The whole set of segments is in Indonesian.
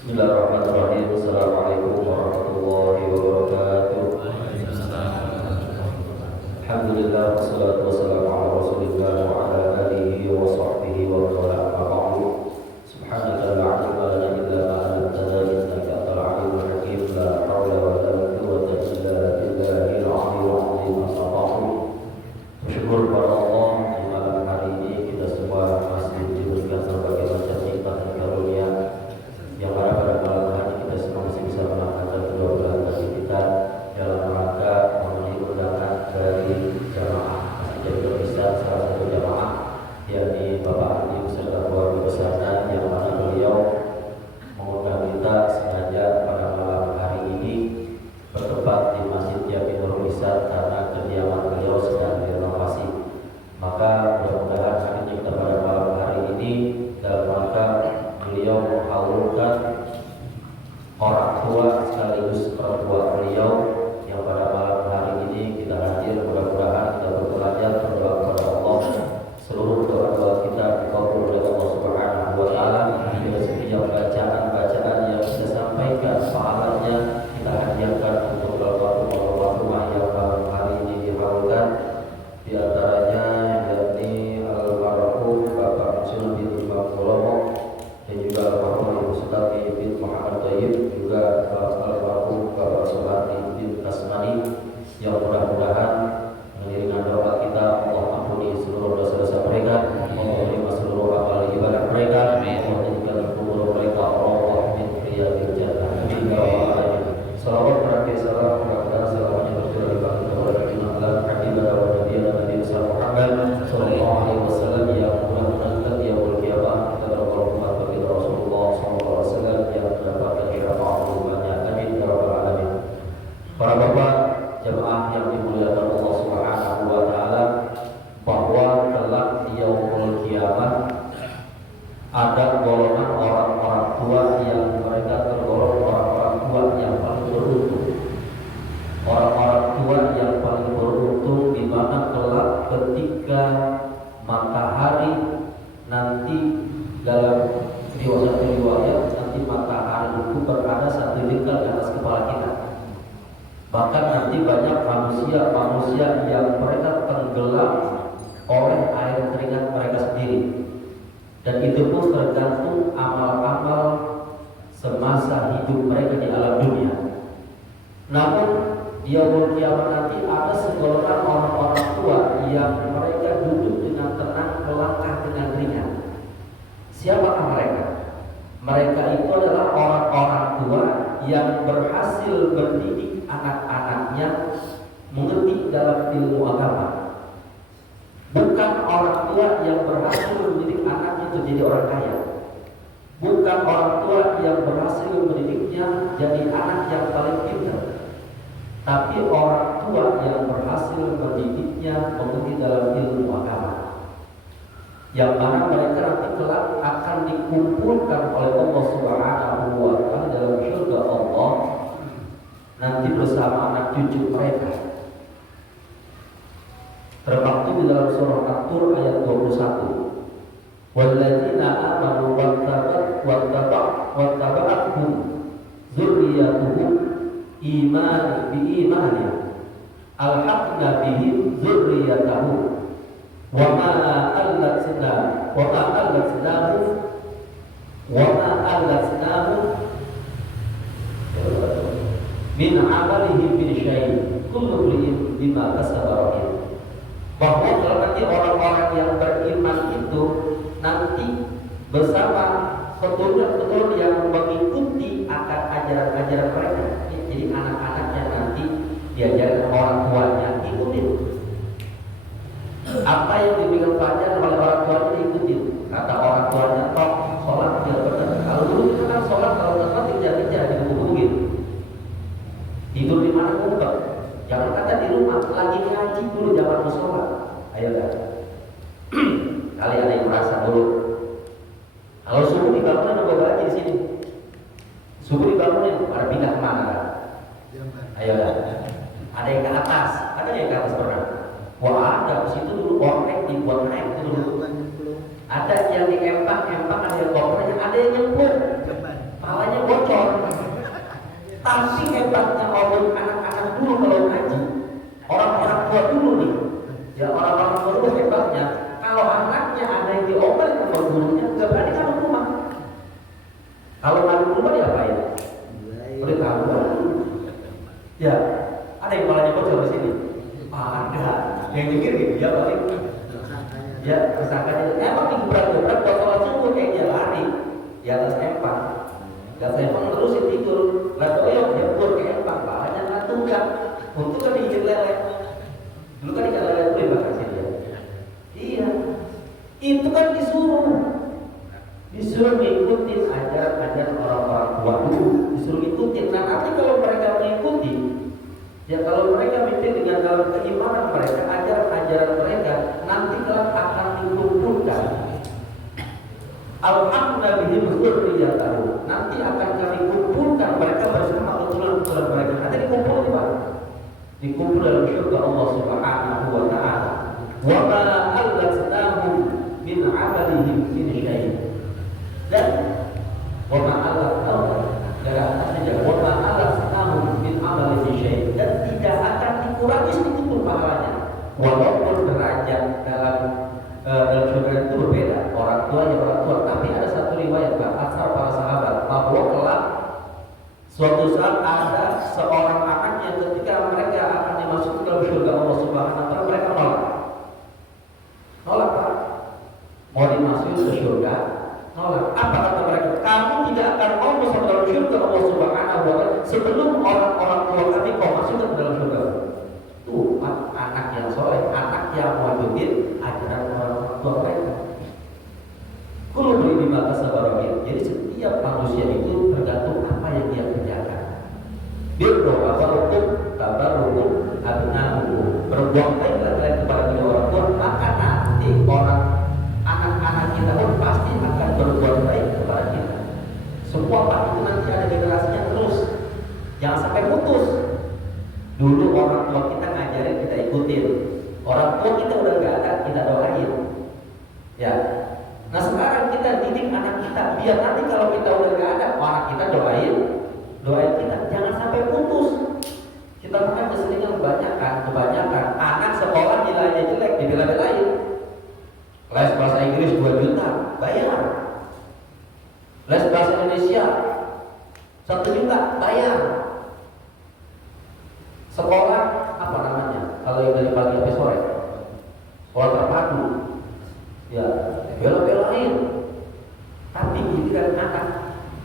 Bismillahirrahmanirrahim. Assalamualaikum warahmatullahi wabarakatuh. Alhamdulillah wassalatu wassalamu ala Rasulillah wa ala alihi wa sahbihi wa man wala amma ba'du. Subhanaka la ilma lana illa ma 'allamtana innaka antal alimul hakim. La haula wa la quwwata illa billahil aliyyil azim. Assalamualaikum. Bersyukur kepada Allah di malam hari ini kita semua masih diberikan berbagai macam nikmat dan karunia yang mana pada malam hari kita semua masih bisa melaksanakan kedua belah hati kita dalam rangka memenuhi undangan dari jamaah masih jadi berpisah salah satu jamaah yakni Bapak Andi beserta keluarga besarnya yang mana beliau mengundang kita sengaja pada malam hari ini bertempat di Masjid Jami Nurul Ihsan karena kediaman beliau sedang direnovasi. Maka mudah-mudahan akhirnya kita pada malam hari ini dalam rangka beliau menghaulkan orang tua sekaligus perempuan beliau yang pada malam hari ini kita hadir. Mudah-mudahan kita berbelajar berdoa kepada Allah, seluruh doa-doa kita dikabul oleh Allah Subhanahu wa taala. Bila setiap bacaan-bacaan yang kita sampaikan pahalanya kita hadiahkan untuk rumah yang malam hari ini dihaulkan, di antaranya yakni almarhum Bapak Mansur bin Imam Kolomo dan juga almarhum Ibu Sutati bin Muhammad Tayyib, juga almarhum Bapak Sulati bin Kasmani, yang mudah-mudahan mengiringan doa kita Allah ampuni seluruh dosa-dosa mereka, Allah menerima seluruh amal ibadah mereka, Allah menjadikan kubur mereka Allah min riyadil jannah. Salawat berarti salam mudah-mudahan selamanya bercurah di kepada Nabi Muhammad Habibana wa Nabiyana Nabi Muhammad sallallahu alaihi wasallam yang mudah-mudahan dia berkiamat kita berhormat bagi Rasulullah sallallahu alaihi wasallam yang mendapatkan syafaat banyak. Amin ya rabbal alamin. Para bapak jemaah yang dimuliakan Allah Subhanahu wa taala, bahwa kelak di yaumul kiamat ada golongan orang-orang tua yang mereka tergolong orang-orang tua yang paling beruntung. Orang-orang tua yang paling beruntung di mana kelak ketika matahari nanti dalam riwayat nanti matahari itu berada satu lingkar di atas kepala kita. Bahkan nanti banyak manusia yang mereka tenggelam oleh air keringat mereka sendiri. Dan itu pun tergantung amal-amal semasa hidup mereka di alam dunia. Namun di yaumul kiamat nanti ada segolongan orang-orang tua yang mereka duduk dengan tenang, melangkah dengan ringan. Siapakah mereka? Mereka itu adalah orang-orang tua yang berhasil mendidik anak-anaknya mengerti dalam ilmu agama. Bukan orang tua yang berhasil mendidik anaknya untuk jadi orang kaya. Bukan orang tua yang berhasil mendidiknya jadi anak yang paling pintar. Tapi orang tua yang berhasil mendidiknya mengerti dalam ilmu agama, yang mana mereka nanti kelak akan dikumpulkan oleh Allah Subhanahu wa taala dalam surga Allah nanti bersama anak cucu mereka. Termaktub di dalam surah At-Tur ayat 21. Walladzina amanu wattaba'athum dzurriyyatuhum iman biimani alhaqna bihim dzurriyyatahum wa ma allatnahu min amalihim min syai' kullu imrin bima kasaba rahim. Bahwa kalau nanti orang-orang yang beriman itu nanti bersama keturunan-keturunan yang mengikuti akan ajaran-ajaran mereka. Jadi anak-anaknya nanti diajarkan orang tuanya, ikutin. Apa yang diberikan pelajaran oleh orang tuanya ikutin. Kata orang tuanya, "Tok, sholat tidak benar." Kalau dulu kita kan sholat kalau nggak tidak dihubungin. Tidur di mana ngumpet. Jangan kata di rumah, lagi ngaji dulu jangan musola. Ayo dah. Kali ada yang merasa dulu. Kalau subuh dibangunin ada ngaji di sini. Subuh dibangunin, pada pindah kemana? Ayo dah. Ada yang ke atas, ada yang ke atas pernah. Wah ada, di situ dulu orek dibuat naik itu dulu. Ada yang di empang, ada yang kopernya, ada yang nyempur. Palanya Tapi hebatnya anak-anak dulu kalau ngaji, orang-orang tua dulu nih, ya orang-orang tua dulu hebatnya. Kalau anaknya ada yang diomelin sama gurunya, nggak berani masuk rumah. Kalau masuk rumah diapain? Boleh tahu? Ya, ada yang malahnya bocor di sini. Ada yang mikir gitu, ya paling. Ya, misalkan emang nih berat-berat kalau sholat subuh dia lari di atas empang. Di atas empang terusin tidur. Lalu dia pur ke empang, palanya ngantuk kan. Untuk kan digigit lele. Dulu kan ikan lele itu dimakan sih dia. Iya, itu kan disuruh ngikutin ajaran orang-orang tua dulu, disuruh ngikutin. Nah nanti kalau mereka mengikuti, ya kalau mereka mikir dengan dalam keimanan mereka, ajaran mereka, nanti kelak akan dikumpulkan. Alhamdulillah bihim dzurriyyatahu. Nanti akan kami kumpulkan mereka bersama keturunan mereka. Nanti dikumpul di mana? Dikumpul dalam surga Allah Subhanahu wa taala. Wa ma allatnahum min 'amalihim min syai'. Dan wa ma allatnahum min 'amalihim min syai'. Dan tidak akan dikurangi sedikit pun pahalanya. Walaupun derajat dalam surga itu berbeda, orang tua, tapi ada satu riwayat asal para sahabat bahwa kelak suatu saat ada seorang anak yang ketika mereka akan dimasukkan dalam surga Allah Subhanahu wa taala, mereka nolak Pak. Mau dimasukin ke surga, nolak. Apa kata mereka? Kamu tidak akan mau masuk dalam surga Allah Subhanahu wa taala sebelum orang-orang tua kami kau masuk ke dalam surga. Tuh anak yang soleh, anak yang wajibin ajaran orang tua mereka. Kalau beri maka sabarogin. Jadi setiap manusia itu tergantung apa yang dia kerjakan. Berdoa hukum, kabar hukum, abnahukum. Berbuat baik kepada kedua orang tua, maka nanti anak-anak kita pun pasti akan berbuat baik kepada kita. Semua pak itu nanti ada generasinya terus. Jangan sampai putus. Dulu orang tua kita ngajarin, kita ikutin. Orang tua kita udah nggak ada, kita doain. Ya. Nah sekarang kita didik anak kita, biar nanti kalau kita udah nggak ada, anak kita doain kita. Jangan sampai putus. Kita makan keseringan kebanyakan anak sekolah nilainya jelek, dibela-belain. Les bahasa Inggris 2 juta, bayar. Les bahasa Indonesia 1 juta, bayar. Sekolah apa namanya? Kalau yang dari pagi sampai sore, sekolah terpadu, ya bela-belain. Tapi giliran anak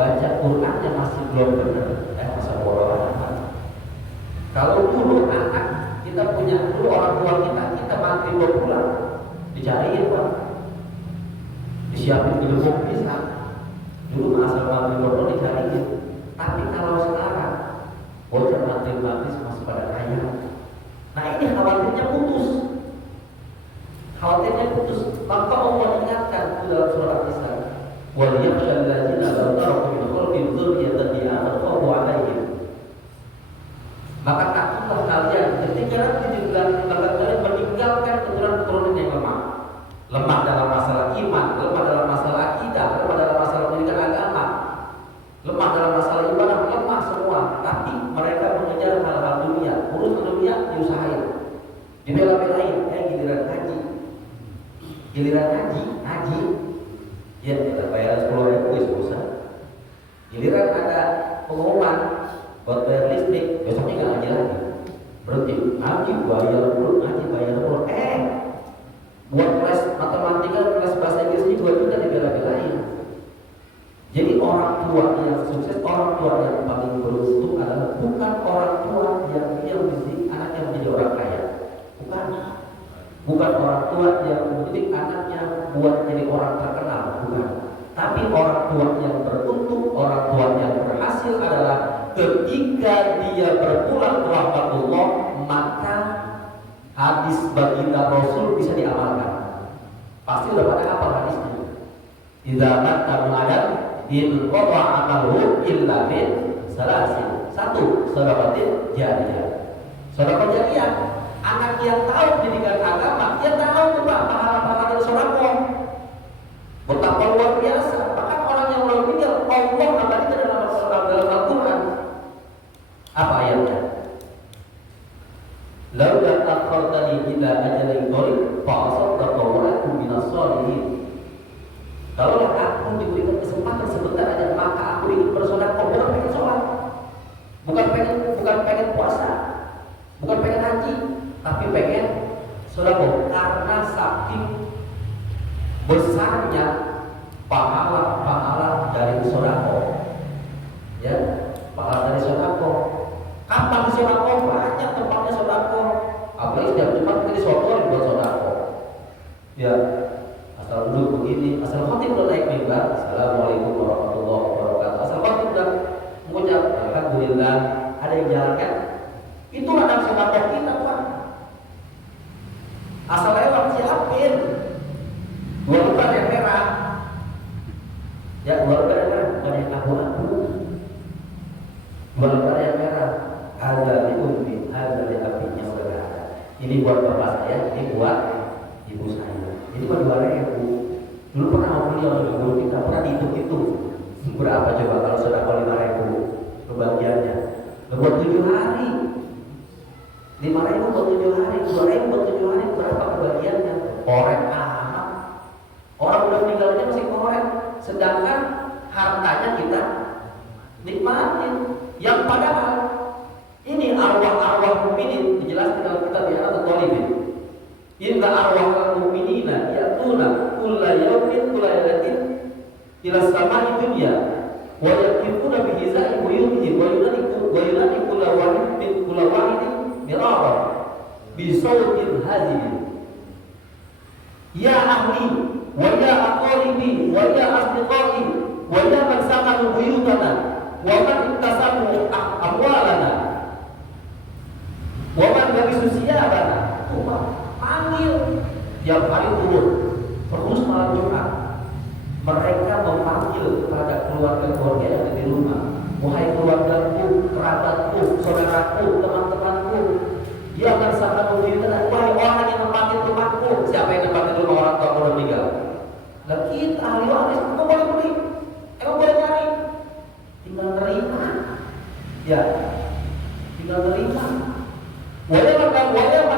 baca Qurannya masih belum benar, masa bodoh anak. Kalau dulu anak kita punya dulu orang tua kita mati belum pulang, dicariin Pak, disiapin gedung pisang. Dulu asal mati belum pulang dicariin. Tapi kalau sekarang bocah mati masih pada kaya. Nah ini khawatirnya putus. Maka Allah ingatkan dalam surah An-Nisa, wal yakhshal ladzina law taraku min khalqihim dzurriyyatan dha'afan khafu 'alaihim. Maka takutlah kalian ketika nanti di belakang kalian meninggalkan keturunan yang lemah dalam masalah iman, lemah dalam masalah akidah, lemah dalam masalah pendidikan agama, lemah dalam masalah ibadah, lemah semua. Tapi mereka mengejar hal-hal dunia, urusan dunia diusahain, dibela-belain. Giliran ngaji, ya kita bayar 10.000 susah. Giliran ada pengumuman buat bayar listrik, besoknya nggak ngaji lagi. Berarti ngaji bayar puluh. Buat kelas matematika, kelas bahasa Inggrisnya 2 juta dibela-belain. Jadi orang tua yang sukses, orang tua yang paling beruntung adalah bukan orang tua yang dia mendidik anaknya menjadi orang kaya, bukan orang tua yang mendidik anaknya buat jadi orang terkenal, bukan. Tapi orang tua yang beruntung, orang tua yang berhasil adalah ketika dia berpulang ke rahmatullah, maka hadis baginda Rasul bisa diamalkan. Pasti udah pada apa hadisnya? Idza mata adam in qata amalu illa min salasin. 1. Sedekah jariyah. Sedekah jariyah, anak yang tahu pendidikan agama, dia tahu tuh Pak pahala-pahala dari sedekah. Betapa luar biasa. Bahkan orang yang belum meninggal, Allah abadikan dalam Al-Quran. sholihin. Kalau aku diberikan kesempatan sebentar aja, maka aku ingin bersedekah. Bukan pengen sholat, bukan pengen puasa, bukan pengen haji, tapi pengen sedekah karena saking besarnya pahala dari sedekah. Ya, pahala dari sedekah. Kapan sedekah? Banyak tempatnya sedekah. Apalagi setiap Jumat kita disodorin buat sedekah. Ya, asal duduk begini, asal khatib udah naik mimbar, assalamualaikum warahmatullahi wabarakatuh. Asal khatib udah mengucap alhamdulillah, ada yang jalankan. Itu ladang sedekah kita, Pak. Asal lewat siapin. Dua lembar yang merah. Ya, dua lembar yang merah, bukan yang abu-abu. Dua lembar yang merah. Ada di ummi, ada di apinya saudara. Ini buat bapak saya, ini buat ibu saya. Ini buat 2.000. Dulu pernah beliau di guru kita pernah dihitung-hitung berapa coba kalau sudah 5.000 kebagiannya. Buat 7 hari. 5.000 buat 7 hari, 2.000 buat 7 hari berapa kebagiannya? Korek amat. Orang udah meninggal aja masih korek. Sedangkan hartanya kita nikmatin. Yang padahal ini arwah-arwah mukminin dijelaskan dalam kitab Riyadhus Shalihin. Inna arwahal mu'minina ya'tuna kulla yawmin kulla lailatin ila samai dunya wa yaqifuna bi hizai buyutihim wa yunadi kulla wahidin mirara bi sawtin hazin. Ya ahli wa ya aqaribi wa ya asdiqai wa ya man sakanu buyutana wa man iktasamu amwalana wa man labisu siyabana. Panggil tiap hari turun terus malam Jumat. Mereka memanggil pada keluarga-keluarga yang ada di rumah. Wahai keluargaku, kerabatku, saudaraku, teman-temanku, yang bersama kita, wahai orang yang nempatin rumahku. Siapa yang nempatin rumah orang tua udah meninggal? Nah kita ahli waris, emang boleh beli, emang boleh nyari, tinggal nerima. Ya, tinggal nerima. Wajah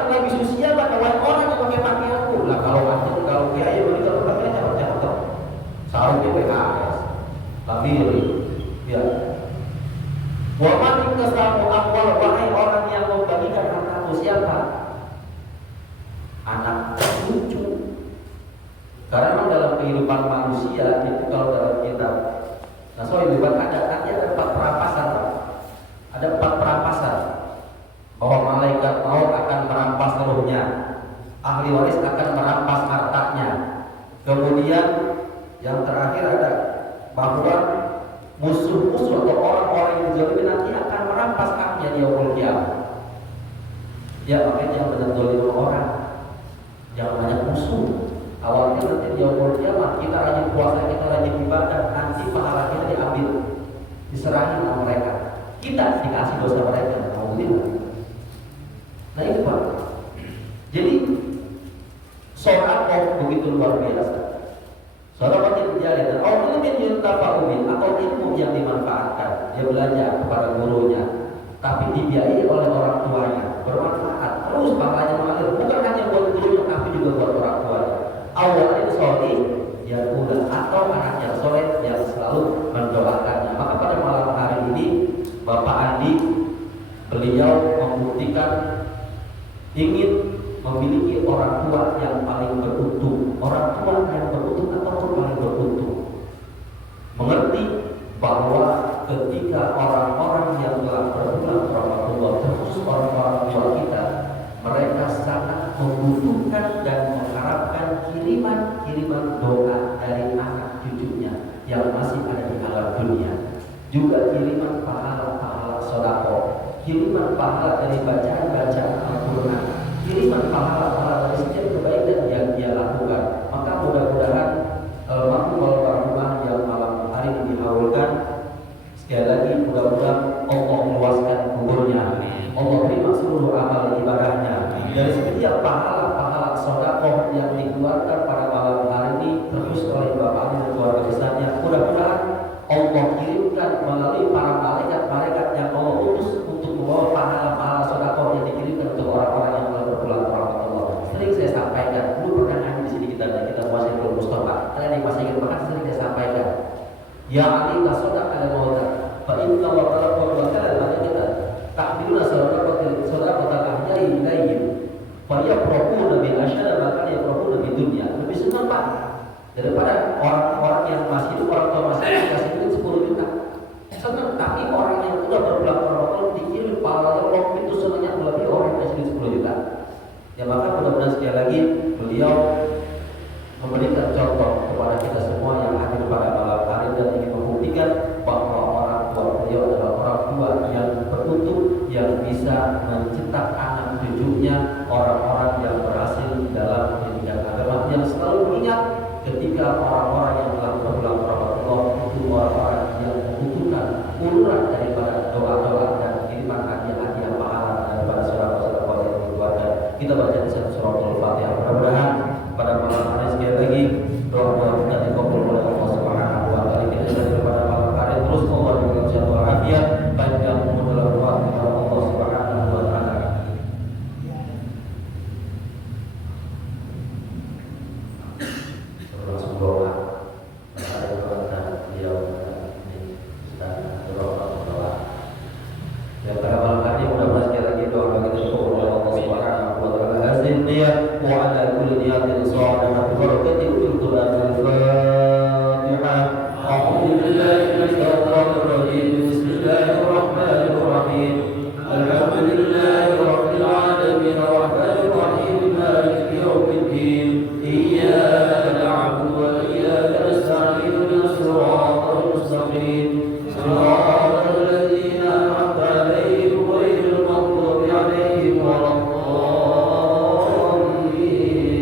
lebih susia pada orang yang pakai pakaianku. Nah kalau kiai meninggal pakaian cakep-cakep, sarungnya PKS, tabiri, ya. Waman kesamu akwal, wahai orang yang membagikan hartamu siapa? Anak cucu. Karena dalam kehidupan manusia itu kalau dalam kitab Nasoil ada 4 perampasan. Ada 4 perampasan. Bahwa malaikat maut akan merampas rohnya, ahli waris akan merampas hartanya. Kemudian yang terakhir ada bahwa musuh-musuh atau orang-orang yang dizalimi nanti akan merampas haknya di yaumul qiyamah. Ya makanya jangan banyak zalim orang, jangan banyak musuh. Awalnya nanti di yaumul qiyamah kita rajin puasa, kita rajin ibadah, nanti pahala kita diambil, diserahin sama mereka. Kita dikasih dosa mereka. Alhamdulillah. Nah itu Pak. Jadi sedekah begitu luar biasa. Sedekah itu jadi dan ilmu yuntafa'u atau ilmu yang dimanfaatkan. Dia belajar kepada gurunya, tapi dibiayai oleh orang tuanya, bermanfaat. Terus pahalanya mengalir bukan hanya buat gurunya, tapi juga buat orang tuanya. Awalnya soleh, ya udah atau anak yang soleh yang selalu mendoakannya. Maka pada malam hari ini Bapak Andi beliau membuktikan ingin memiliki orang tua yang paling beruntung, orang tua yang beruntung ataupun paling beruntung. Mengerti bahwa ketika orang-orang yang telah berpulang Rasulullah, terkhusus orang-orang tua kita, mereka sangat membutuhkan dan mengharapkan kiriman-kiriman doa dari anak cucunya yang masih ada di alam dunia. Juga kiriman pahala-pahala sedekah, kiriman pahala dari bacaan-bacaan Al-Quran, kiriman pahala-pahala dari setiap kebaikan yang dia lakukan. Maka mudah-mudahan almarhum almarhumah yang malam hari ini dihaulkan, sekali lagi mudah-mudahan Allah meluaskan kuburnya, Allah terima seluruh amal ibadahnya. Dari setiap pahala-pahala sedekah yang dikeluarkan pada malam hari ini terus oleh Bapak dan keluarga besarnya, mudah-mudahan Allah kirimkan melalui para malaikat-malaikat yang Allah utus untuk membawa pahala-pahala sedekah yang dikirimkan untuk orang-orang yang telah berpulang kepada Allah. Sering saya sampaikan, dulu pernah di sini kita masih belum Yani tasodak ala mauta fa inna wa kala kita takdiruna sadaqatal ahya'i ilayhim fa yafrahuna bil asyara bahkan yafrahuna bid dunya. Lebih senang Pak daripada orang-orang yang masih hidup, orang tua masih hidup kasih duit 10 juta. Senang, tapi orang yang sudah berbulan Ramadan dikirim pahalanya Allah itu senangnya lebih orang yang kasih duit 10 juta. Ya maka mudah-mudahan sekali lagi beliau memberikan contoh kepada kita semua yang hadir pada malam hari dan ingin membuktikan bahwa orang tua beliau adalah orang tua yang berutuh, yang bisa mencetak anak cucunya orang-orang yang berhasil dalam pendidikan agama, yang selalu mengingat ketika orang-orang yang telah berpulang Rasulullah itu orang-orang yang membutuhkan uluran daripada doa-doa dan kiriman hadiah-hadiah pahala daripada saudara-saudara yang dikeluarkan. Kita baca di satu surah Al-Fatihah. Mudah-mudahan pada malam hari sekali lagi doa-doa kita dikabul oleh Allah Subhanahu wa taala. Kita dari pada malam hari terus Allah dengan sehat walafiat, panjang umur dalam waktu kepada Allah Subhanahu wa taala. Langsung doa. Ada doa beliau ini sudah doa. Yang pada malam hari mudah-mudahan sekali lagi doa kita dikabul oleh Allah Subhanahu wa taala. Hazin niyat wa ala kulli niyatin salihah bi barakati al-Qur'an al-Fatihah. A'udzu billahi minasyaitonir rajim. Bismillahirrahmanirrahim. Alhamdulillahi rabbil alamin arrahmanir rahim maliki yaumiddin. Iyyaka na'budu wa iyyaka nasta'in ihdinas siratal mustaqim. Siratal ladzina an'amta 'alaihim ghairil maghdubi 'alaihim waladdallin.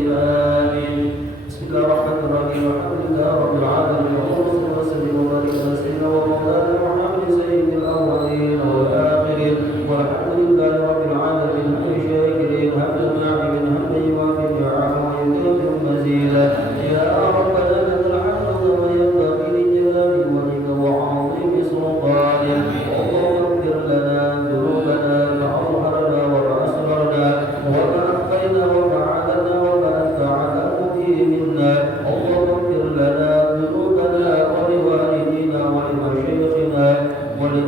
Amin. Bismillahirrahmanirrahim. Alhamdulillahi rabbil alamin. Wassalatu wassalamu ala sayyidina wa maulana Muhammadin sayyidil awwalin wal akhirin. Walhamdulillahi rabbil alamin. Al-shakirin hamdan na'imin hamdan yuwafi ni'amahu wa yukafi'u mazida. Ya rabbana lakal hamdu wa yanbaghi li jalali wajhika wa 'azimi sultanik. Allahumma ighfir lana dhunubana ma awharna wa ma asrarna wa ma akhfayna wa ma 'alanna wa ma anta 'alamu bihi minna. Allahumma ighfir lana dhunubana wa li walidina wa li mashayikhina wa li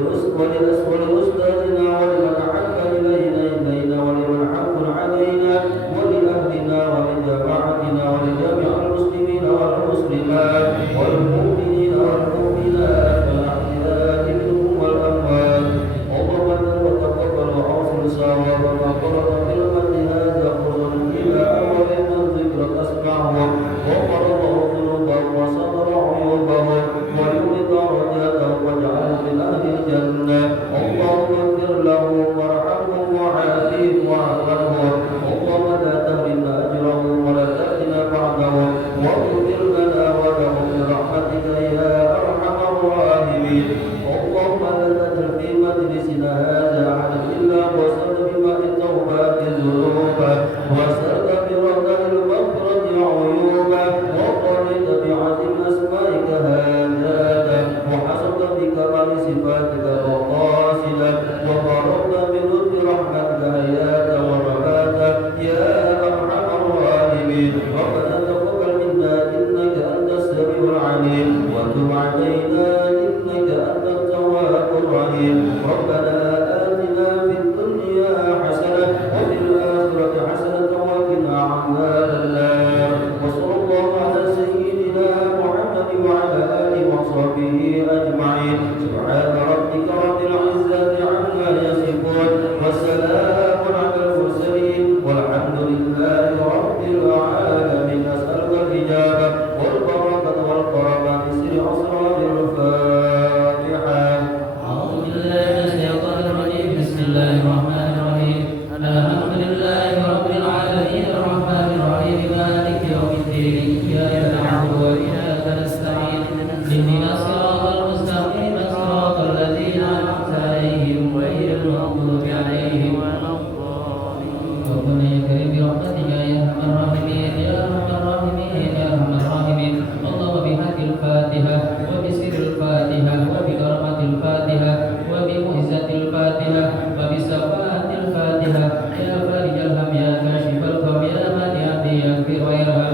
ustadina wa liman ahakka ilayna wa liman haqqun 'alaina wa li ahlina wa li jama'atina wa li jami'il muslimina wal muslimat wal mu'minina wal mu'minat wal ahya'i minhum wal amwat. Allahumma taqabbal wa awsil sawab wa qarrab fil madhi hadha khudhun ila awwal man dhikra asma'hu wa qarrab dhunubahu wa sadra 'uyubahu wa yulid darajatahu wa ja'al min ahli al-jannah. Allahumma ighfir lahu warhamhu wa'afih wa'afhu. Allahumma la tahrimna ajrahu wa la tahtina ba'dahu wa ighfir lana wa lahu bi rahmatika ya arhamar rahimin. Allahumma la taj'al fi majlisina hadha 'adan illa wasalna bima'i tawbati dhunuba wa sarda bi radil maghfirati 'uyuba wa qalita bi 'azim asma'ika hadada wa hasabta bi kamali sifatika maqasida wa qarabna bi lutfi rahmatika hayata wa mamata ya arhamar rahimin. Rabbana taqabbal minna innaka antas samiul 'alim wa tub 'alaina innaka antat tawwabur rahim. Rabbana atina fid dunya hasanah wa fil akhirati hasanah wa qina 'adzaban nar. Wa sallallahu ala sayyidina Muhammad wa ala alihi wa sahbihi ajma'in. Subhana rabbika rabbil 'izzati 'amma yasifun wa salamun 'alal mursalin walhamdulillahi rabbil 'alamin. As'aluka al-ijabah wal barakata wal karamah sirri asraril Fatihah. أعوذ بالله من الشيطان الرجيم. بسم الله الرحمن الرحيم. الحمد لله رب العالمين الرحمن الرحيم مالك يوم الدين. إياك نعبد وإياك نستعين. اهدنا الصراط المستقيم صراط الذين أنعمت عليهم غير المغضوب عليهم ولا الضالين. ربنا يا كريم برحمتك يا أرحم الراحمين يا أرحم الراحمين يا أرحم الراحمين. اللهم بحق الفاتحة وبسر الفاتحة وبكرامة الفاتحة وبمعزة الفاتحة وبصفات الفاتحة يا فارج الهم يا كاشف الكرب يا من يهدي يغفر ويرحم